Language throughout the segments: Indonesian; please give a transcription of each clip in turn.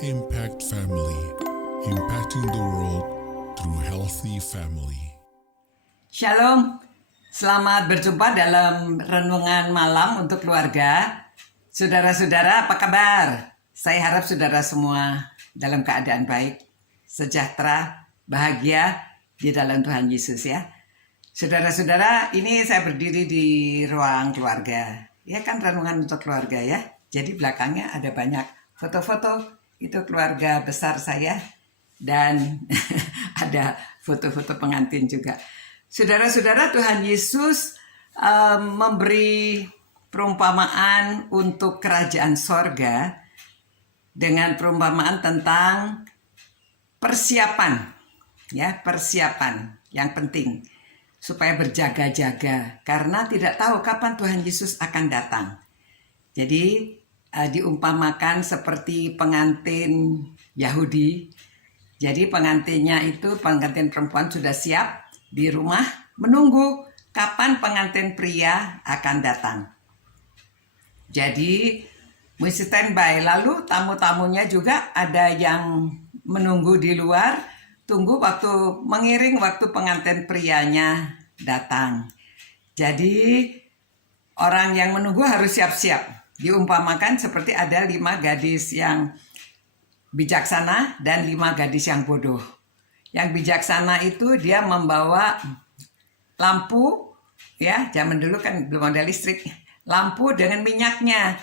Impact Family, impacting the world through healthy family. Shalom, selamat berjumpa dalam renungan malam untuk keluarga. Saudara-saudara, apa kabar? Saya harap saudara semua dalam keadaan baik, sejahtera, bahagia di dalam Tuhan Yesus ya. Saudara-saudara, ini saya berdiri di ruang keluarga. Ya kan renungan untuk keluarga ya. Jadi belakangnya ada banyak foto-foto, itu keluarga besar saya. Dan ada foto-foto pengantin juga. Saudara-saudara, Tuhan Yesus memberi perumpamaan untuk kerajaan sorga dengan perumpamaan tentang persiapan, ya, persiapan yang penting supaya berjaga-jaga karena tidak tahu kapan Tuhan Yesus akan datang. Jadi diumpamakan seperti pengantin Yahudi. Jadi pengantinnya itu, pengantin perempuan sudah siap di rumah menunggu kapan pengantin pria akan datang. Jadi mesti standby. Lalu tamu-tamunya juga ada yang menunggu di luar, tunggu waktu, mengiring waktu pengantin prianya datang. Jadi orang yang menunggu harus siap-siap. Diumpamakan seperti ada 5 gadis yang bijaksana dan 5 gadis yang bodoh. Yang bijaksana itu dia membawa lampu, ya, zaman dulu kan belum ada listrik, lampu dengan minyaknya.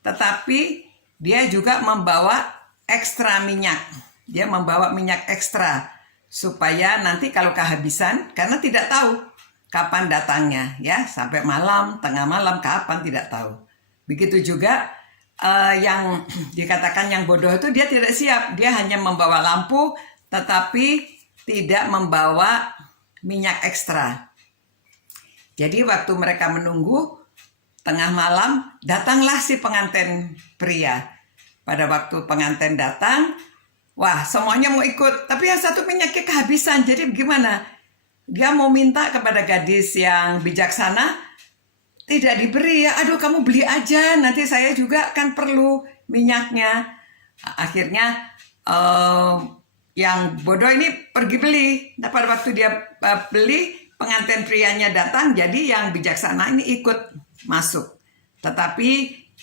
Tetapi dia juga membawa ekstra minyak. Dia membawa minyak ekstra supaya nanti kalau kehabisan, karena tidak tahu kapan datangnya, ya, sampai malam, tengah malam, kapan tidak tahu. Begitu juga yang dikatakan yang bodoh itu dia tidak siap, dia hanya membawa lampu tetapi tidak membawa minyak ekstra. Jadi waktu mereka menunggu tengah malam, datanglah si pengantin pria. Pada waktu pengantin datang, wah semuanya mau ikut, tapi yang satu minyaknya kehabisan. Jadi gimana? Dia mau minta kepada gadis yang bijaksana, tidak diberi ya, aduh kamu beli aja, nanti saya juga kan perlu minyaknya. Akhirnya yang bodoh ini pergi beli. Nah, pada waktu dia beli, pengantin prianya datang, jadi yang bijaksana ini ikut masuk. Tetapi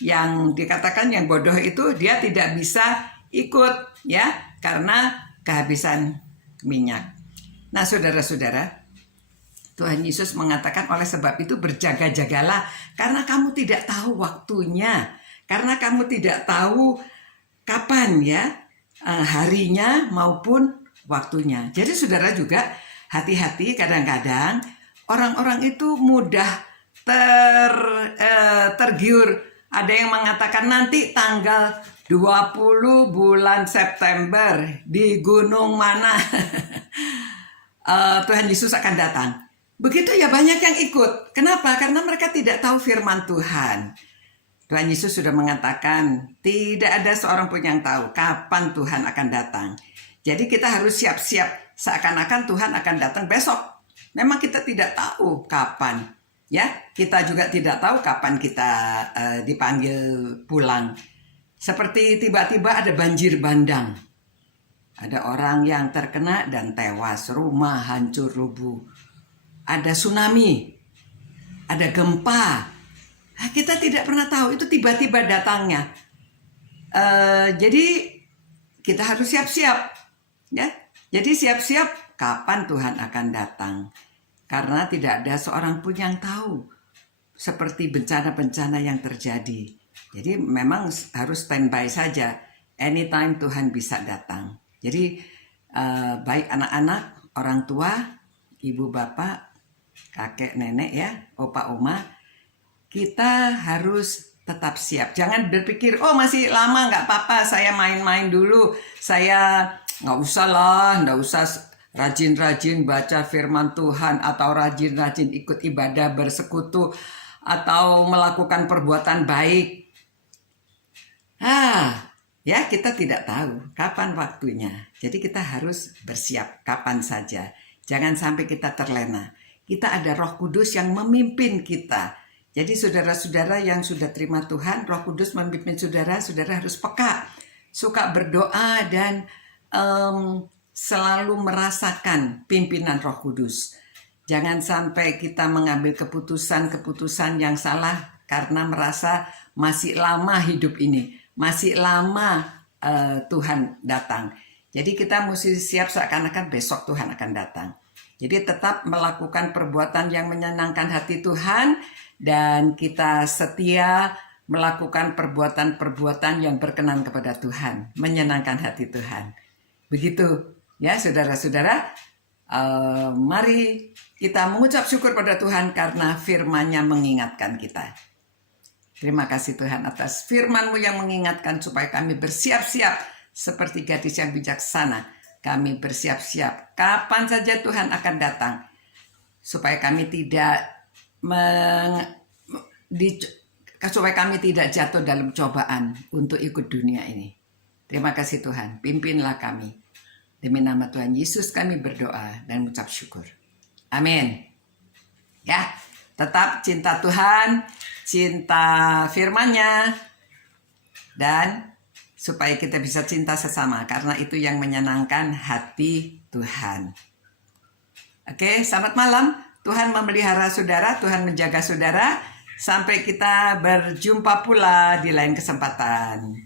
yang dikatakan yang bodoh itu dia tidak bisa ikut ya, karena kehabisan minyak. Nah saudara-saudara, Tuhan Yesus mengatakan oleh sebab itu berjaga-jagalah karena kamu tidak tahu waktunya, karena kamu tidak tahu kapan ya harinya maupun waktunya. Jadi saudara juga hati-hati, kadang-kadang orang-orang itu mudah tergiur. Ada yang mengatakan nanti tanggal 20 bulan September di gunung mana Tuhan Yesus akan datang. Begitu ya banyak yang ikut. Kenapa? Karena mereka tidak tahu firman Tuhan. Tuhan Yesus sudah mengatakan tidak ada seorang pun yang tahu kapan Tuhan akan datang. Jadi kita harus siap-siap seakan-akan Tuhan akan datang besok. Memang kita tidak tahu kapan. Ya, kita juga tidak tahu kapan kita dipanggil pulang. Seperti tiba-tiba ada banjir bandang. Ada orang yang terkena dan tewas, rumah hancur rubuh. Ada tsunami, ada gempa. Nah, kita tidak pernah tahu, itu tiba-tiba datangnya. Jadi kita harus siap-siap, ya. Jadi siap-siap kapan Tuhan akan datang. Karena tidak ada seorang pun yang tahu seperti bencana-bencana yang terjadi. Jadi memang harus standby saja. Anytime Tuhan bisa datang. Jadi baik anak-anak, orang tua, ibu bapak, kakek nenek ya, opa oma, kita harus tetap siap. Jangan berpikir, oh masih lama nggak apa-apa, saya main-main dulu, saya nggak usah rajin-rajin baca firman Tuhan atau rajin-rajin ikut ibadah bersekutu atau melakukan perbuatan baik. Ya kita tidak tahu kapan waktunya. Jadi kita harus bersiap kapan saja. Jangan sampai kita terlena. Kita ada Roh Kudus yang memimpin kita. Jadi saudara-saudara yang sudah terima Tuhan, Roh Kudus memimpin saudara, saudara harus peka. suka berdoa dan selalu merasakan pimpinan Roh Kudus. Jangan sampai kita mengambil keputusan-keputusan yang salah karena merasa masih lama hidup ini, masih lama Tuhan datang. Jadi kita mesti siap seakan-akan besok Tuhan akan datang. Jadi tetap melakukan perbuatan yang menyenangkan hati Tuhan dan kita setia melakukan perbuatan-perbuatan yang berkenan kepada Tuhan, menyenangkan hati Tuhan. Begitu ya saudara-saudara. Mari kita mengucap syukur pada Tuhan karena firman-Nya mengingatkan kita. Terima kasih Tuhan atas firman-Mu yang mengingatkan supaya kami bersiap-siap seperti gadis yang bijaksana. Kami bersiap-siap kapan saja Tuhan akan datang. Supaya kami tidak jatuh dalam cobaan untuk ikut dunia ini. Terima kasih Tuhan, pimpinlah kami. Demi nama Tuhan Yesus kami berdoa dan mengucap syukur. Amin. Ya, tetap cinta Tuhan, cinta firman-Nya, dan supaya kita bisa cinta sesama, karena itu yang menyenangkan hati Tuhan. Oke, selamat malam. Tuhan memelihara saudara, Tuhan menjaga saudara. Sampai kita berjumpa pula di lain kesempatan.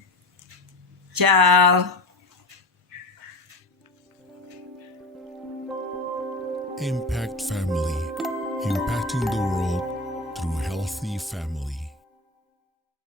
Ciao. Impact Family, impacting the world through healthy family.